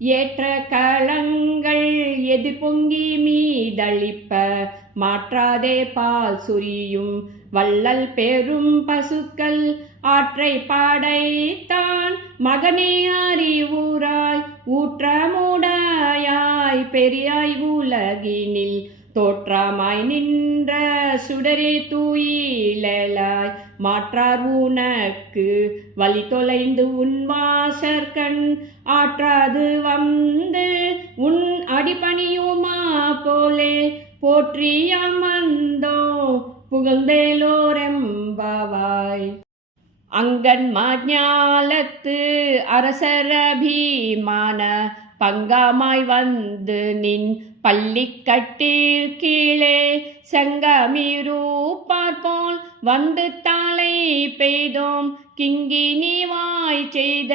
ஏற்ற களங்கள் எதிர்பொங்கி மீதளிப்ப மாற்றாதே பால் சுரியும் வள்ளல் பெரும் பசுக்கள் ஆற்றை பாடைத்தான் மகனே அறிவுராய் ஊற்றமுடையாய் பெரியாய் உலகினில் தோற்றமாய் நின்ற சுடரே தூயிலாய் மாற்றார் உனக்கு வழி தொலைந்து உன் வாசற்கண் ஆற்றாது வந்து உன் அடிபணியுமா போலே போற்றியமந்தோ புகழ்ந்தேலோரெம்பாவாய். அங்கன் மாஞாலத்து அரசரபிமான பங்கமாய் வந்து நின் பள்ளிக்கட்டிற் கீழே செங்கமிரு பார்ப்போல் வந்து தலை பெய்தோம் கிங்கினி வாய் செய்த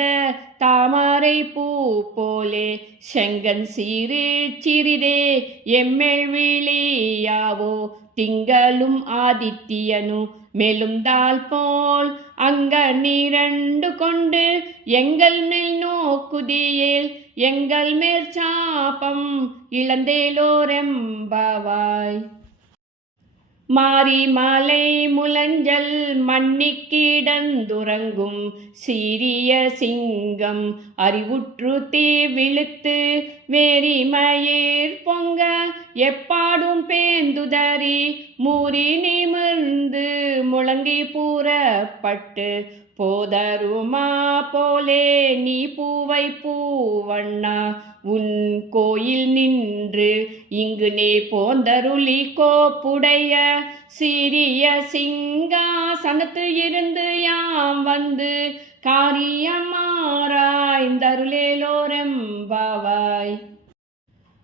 தாமரை பூ போலே செங்கன் சிறு சிறிதே எம்மெள் விழியாவோ திங்களும் ஆதித்யனு மெலுந்தால் போல் அங்க நீரண்டு கொண்டு எங்கள் மேல் நோக்குதியேல் எங்கள் மேல் சாபம் இழந்தேலோரெம்பாவாய். மாரி மலை முலஞ்சல் மண்ணிக்கிடந்துறங்கும் சீரிய சிங்கம் அறிவுற்று தீ விழுத்து வேரிமயிர் பொங்க எப்பாடும் பேந்துதறி மூறி நிமிர்ந்து முழங்கி பூரப்பட்டு போதருமா போலே நீ பூவை பூவண்ணா உன் கோயில் நின்று இங்கு நே போந்தருளி கோப்புடைய சிறிய சிங்காசனத்து இருந்து யாம் வந்து காரியமாராய்ந்தருளேலோரெம்பாவாய்.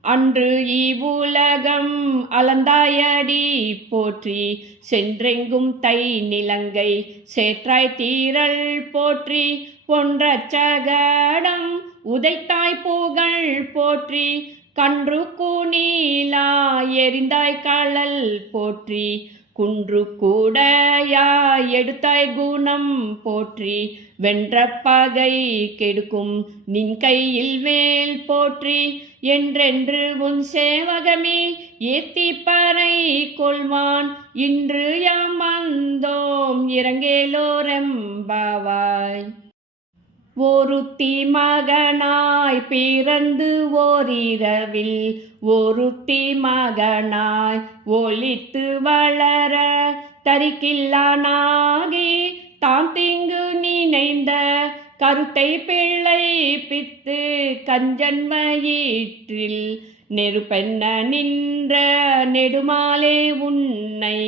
அன்று இவ்வுலகம் அளந்தாயடி போற்றி சென்றெங்கும் தை நிலங்கை சேற்றாய் தீரல் போற்றி பொன்ற சகடம் உதைத்தாய் புகழ் போற்றி கன்று கூனிலா எரிந்தாய் களல் போற்றி குன்று கூடையாய் எடுத்தாய் குணம் போற்றி வென்ற பகை கெடுக்கும் நின் கையில் வேல் போற்றி என்றென்று உன் சேவகமே ஏத்தி பறை கொள்வான் இன்று யாம் வந்தோம் இறங்கேலோரெம்பாவாய். ஒருத்தி மகனாய் பிறந்து ஓரிரவில் ஒருத்தி மகனாய் ஒளித்து வளர தரிக்கில்லானாகி தான் தீங்கு நினைந்த கருத்தை பிள்ளை பித்து கஞ்சன் வயிற்றில் நெருப்பென்ன நின்ற நெடுமாலே உன்னை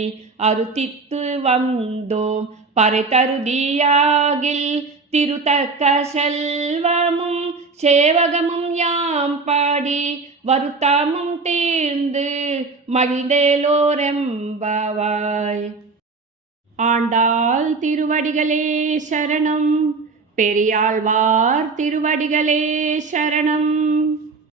அருத்தித்து வந்தோம் பறை தருதியாகில் திருத்தக்க செல்வமும் சேவகமும் யாம் பாடி வருத்தமும் தீர்ந்து மகிழ்ந்தேலோரெம்பாவாய். ஆண்டாள் திருவடிகளே சரணம். பெரியாழ்வார் திருவடிகளே சரணம்.